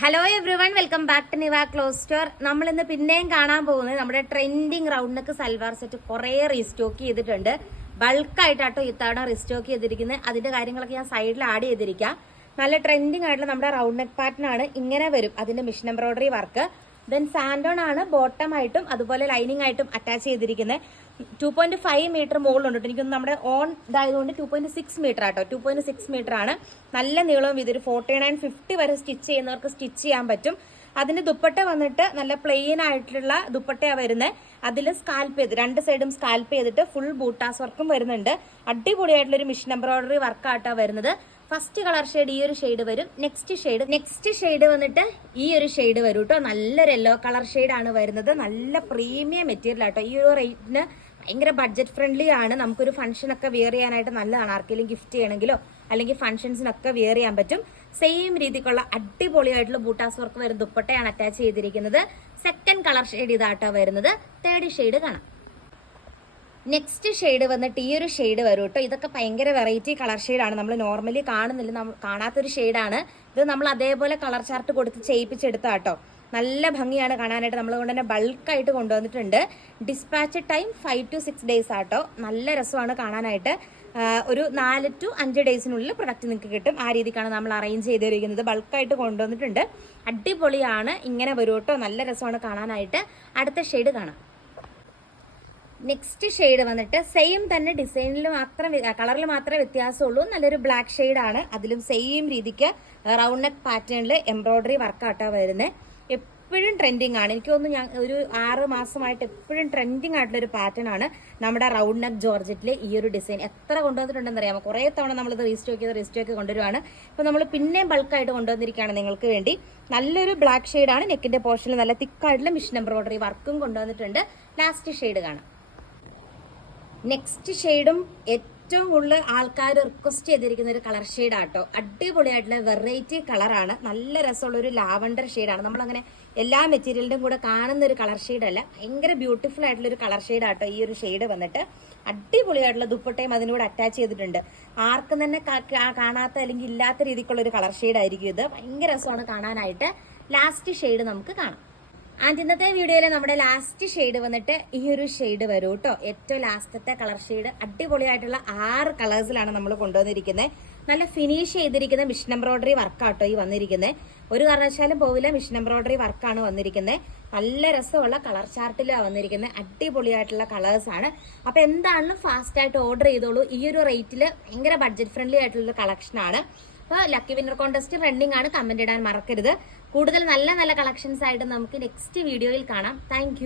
Hello everyone welcome back to Niva clothes store നമ്മൾ ഇന്ന് പിന്നെയും കാണാൻ പോകുന്നത് നമ്മുടെ ട്രെൻഡിങ് റൗണ്ടിനൊക്കെ നെക്ക് സൽവാർ സെറ്റ് കുറേ റീസ്റ്റോക്ക് ചെയ്തിട്ടുണ്ട്. ബൾക്കായിട്ടാട്ടോ ഇത്തവണ റീസ്റ്റോക്ക് ചെയ്തിരിക്കുന്നത്. അതിന്റെ കാര്യങ്ങളൊക്കെ ഞാൻ സൈഡിൽ ആഡ് ചെയ്തിരിക്കാം. നല്ല ട്രെൻഡിങ് ആയിട്ടുള്ള നമ്മുടെ റൗണ്ട് നെക്ക് പാറ്റേൺ ആണ് ഇങ്ങനെ വരും. അതിന്റെ മിഷൻ എംബ്രോയിഡറി വർക്ക് ദെൻ സാൻഡോൺ ആണ് ബോട്ടം ആയിട്ടും അതുപോലെ ലൈനിങ് ആയിട്ടും അറ്റാച്ച് ചെയ്തിരിക്കുന്നത്. ടു പോയിന്റ് ഫൈവ് മീറ്റർ മുകളിലുണ്ട്. എനിക്കൊന്ന് നമ്മുടെ ഓൺ ഇതായതുകൊണ്ട് ടു പോയിന്റ് സിക്സ് മീറ്റർ ആട്ടോ. ടു പോയിന്റ് സിക്സ് മീറ്റർ ആണ്. നല്ല നീളവും ഇതൊരു ഫോർട്ടി നയൻ ഫിഫ്റ്റി വരെ സ്റ്റിച്ച് ചെയ്യുന്നവർക്ക് സ്റ്റിച്ച് ചെയ്യാൻ പറ്റും. അതിന്റെ ദുപ്പട്ട വന്നിട്ട് നല്ല പ്ലെയിൻ ആയിട്ടുള്ള ദുപ്പട്ടയാണ് വരുന്നത് അതിൽ സ്കാൽപ്പ് ചെയ്ത് രണ്ട് സൈഡും സ്കാൽപ്പ് ചെയ്തിട്ട് ഫുൾ ബൂട്ടാസ് വർക്കും വരുന്നുണ്ട്. അടിപൊളിയായിട്ടുള്ള ഒരു മിഷൻ എംബ്രോയിഡറി വർക്കായിട്ടാണ് വരുന്നത്. ഫസ്റ്റ് കളർ ഷെയ്ഡ് ഈ ഒരു ഷെയ്ഡ് വരും. നെക്സ്റ്റ് ഷെയ്ഡ് നെക്സ്റ്റ് ഷെയ്ഡ് വന്നിട്ട് ഈ ഒരു ഷെയ്ഡ് വരും കേട്ടോ നല്ലൊരു യെല്ലോ കളർ ആണ് വരുന്നത്. നല്ല പ്രീമിയം മെറ്റീരിയൽ ആട്ടോ. ഈ ഒരു റേറ്റിന് ഭയങ്കര ബഡ്ജറ്റ് ഫ്രണ്ട്ലി ആണ്. നമുക്കൊരു ഫംഗ്ഷനൊക്കെ വെയർ ചെയ്യാനായിട്ട് നല്ലതാണ്. ആർക്കെങ്കിലും ഗിഫ്റ്റ് ചെയ്യണമെങ്കിലോ അല്ലെങ്കിൽ ഫംഗ്ഷൻസിനൊക്കെ വെയർ ചെയ്യാൻ പറ്റും. സെയിം രീതിക്കുള്ള അടിപൊളിയായിട്ടുള്ള ബൂട്ടാസ് വർക്ക് വരുന്ന ദുപ്പട്ടയാണ് അറ്റാച്ച് ചെയ്തിരിക്കുന്നത്. സെക്കൻഡ് കളർ ഷെയ്ഡ് ഇതാട്ടോ വരുന്നത്. തേർഡ് ഷെയ്ഡ് കാണാം. നെക്സ്റ്റ് ഷെയ്ഡ് വന്നിട്ട് ഈ ഒരു ഷെയ്ഡ് വരും കേട്ടോ ഇതൊക്കെ ഭയങ്കര വെറൈറ്റി കളർ ഷെയ്ഡാണ് നമ്മൾ നോർമലി കാണുന്നില്ല. കാണാത്തൊരു ഷെയ്ഡാണ് ഇത് നമ്മൾ അതേപോലെ കളർ ചാർട്ട് കൊടുത്ത് ചെയ്യിപ്പിച്ചെടുത്ത കേട്ടോ നല്ല ഭംഗിയാണ് കാണാനായിട്ട് നമ്മൾ കൊണ്ട് തന്നെ ബൾക്കായിട്ട് കൊണ്ടുവന്നിട്ടുണ്ട്. Dispatch time five to six days ആട്ടോ. നല്ല രസമാണ് കാണാനായിട്ട്. ഒരു നാല് ടു അഞ്ച് ഡേയ്സിനുള്ളിൽ പ്രൊഡക്റ്റ് നിങ്ങൾക്ക് കിട്ടും. ആ രീതിക്കാണ് നമ്മൾ അറേഞ്ച് ചെയ്തിരിക്കുന്നത്. ബൾക്കായിട്ട് കൊണ്ടുവന്നിട്ടുണ്ട്. അടിപൊളിയാണ്. ഇങ്ങനെ വരും കേട്ടോ നല്ല രസമാണ് കാണാനായിട്ട്. അടുത്ത ഷെയ്ഡ് കാണാം. നെക്സ്റ്റ് ഷെയ്ഡ് വന്നിട്ട് സെയിം തന്നെ ഡിസൈനിൽ മാത്രം കളറിൽ മാത്രമേ വ്യത്യാസമുള്ളൂ. നല്ലൊരു ബ്ലാക്ക് ഷെയ്ഡാണ് അതിലും സെയിം രീതിക്ക് റൗണ്ട് നെക്ക് പാറ്റേണിൽ എംബ്രോയിഡറി വർക്കാട്ടോ വരുന്നത് എപ്പോഴും ട്രെൻഡിങ് ആണ്. എനിക്ക് തോന്നുന്നു ഞാൻ ഒരു ആറ് മാസമായിട്ട് എപ്പോഴും ട്രെൻഡിങ് ആയിട്ടുള്ള ഒരു പാറ്റേൺ ആണ് നമ്മുടെ റൗണ്ട് നെക്ക് ജോർജറ്റിലെ ഈ ഒരു ഡിസൈൻ എത്ര കൊണ്ടുവന്നിട്ടുണ്ടെന്ന് അറിയാമോ? കുറേ തവണ നമ്മളിത് റീസ്റ്റോക്ക് ചെയ്ത് റീസ്റ്റോക്ക് കൊണ്ടുവരുവാണ്. ഇപ്പോൾ നമ്മൾ പിന്നെയും ബൾക്കായിട്ട് കൊണ്ടുവന്നിരിക്കുകയാണ് നിങ്ങൾക്ക് വേണ്ടി. നല്ലൊരു ബ്ലാക്ക് ഷെയ്ഡാണ് നെക്കിന്റെ പോർഷനിൽ നല്ല തിക്കായിട്ടുള്ള മിഷൻ എംബ്രോയിഡറി വർക്കും കൊണ്ടുവന്നിട്ടുണ്ട്. ലാസ്റ്റ് ഷെയ്ഡ് കാണാം. നെക്സ്റ്റ് ഷെയ്ഡും ഏറ്റവും കൂടുതൽ ആൾക്കാർ റിക്വസ്റ്റ് ചെയ്തിരിക്കുന്ന ഒരു കളർ ഷെയ്ഡാട്ടോ അടിപൊളിയായിട്ടുള്ള വെറൈറ്റി കളറാണ് നല്ല രസമുള്ള ഒരു ലാവണ്ടർ ഷെയ്ഡാണ് നമ്മളങ്ങനെ എല്ലാ മെറ്റീരിയലിന്റെയും കൂടെ കാണുന്ന ഒരു കളർ ഷെയ്ഡല്ല ഭയങ്കര ബ്യൂട്ടിഫുൾ ആയിട്ടുള്ള ഒരു കളർ ഷെയ്ഡാട്ടോ ഈ ഒരു ഷെയ്ഡ് വന്നിട്ട്. അടിപൊളിയായിട്ടുള്ള ദുപ്പട്ടയും അതിനോട് അറ്റാച്ച് ചെയ്തിട്ടുണ്ട്. ആർക്കും തന്നെ കാണാത്ത അല്ലെങ്കിൽ ഇല്ലാത്ത രീതിക്കുള്ള ഒരു കളർ ഷെയ്ഡായിരിക്കും ഇത്. ഭയങ്കര രസമാണ് കാണാനായിട്ട്. ലാസ്റ്റ് ഷെയ്ഡ് നമുക്ക് കാണാം. ആൻഡ് ഇന്നത്തെ വീഡിയോയിൽ നമ്മുടെ ലാസ്റ്റ് ഷെയ്ഡ് വന്നിട്ട് ഈ ഒരു ഷെയ്ഡ് വരും കേട്ടോ ഏറ്റവും ലാസ്റ്റത്തെ കളർ ഷെയ്ഡ് അടിപൊളിയായിട്ടുള്ള ആറ് കളേഴ്സിലാണ് നമ്മൾ കൊണ്ടുവന്നിരിക്കുന്നത് നല്ല ഫിനിഷ് ചെയ്തിരിക്കുന്ന മിഷൻ എംബ്രോയിഡറി വർക്കാട്ടോ ഈ വന്നിരിക്കുന്നത് ഒരു കാരണവശാലും പോവില്ല മിഷൻ എംബ്രോയിഡറി വർക്കാണ് വന്നിരിക്കുന്നത് നല്ല രസമുള്ള കളർ ചാർട്ടിലാണ് വന്നിരിക്കുന്നത് അടിപൊളിയായിട്ടുള്ള കളേഴ്സാണ് ആണ്. എന്താണെന്നും എന്താണെങ്കിലും ഫാസ്റ്റ് ആയിട്ട് ഓർഡർ ചെയ്തോളൂ. ഈ ഒരു റേറ്റിൽ ഭയങ്കര ബഡ്ജറ്റ് ഫ്രണ്ട്ലി ആയിട്ടുള്ള അപ്പോൾ ലക്കി വിന്നർ കോൺടെസ്റ്റ് റണ്ണിംഗ് ആണ് കമന്റ് ഇടാൻ മറക്കരുത്. കൂടുതൽ നല്ല നല്ല കളക്ഷൻസ് ആയിട്ട് നമുക്ക് നെക്സ്റ്റ് വീഡിയോയിൽ കാണാം. താങ്ക്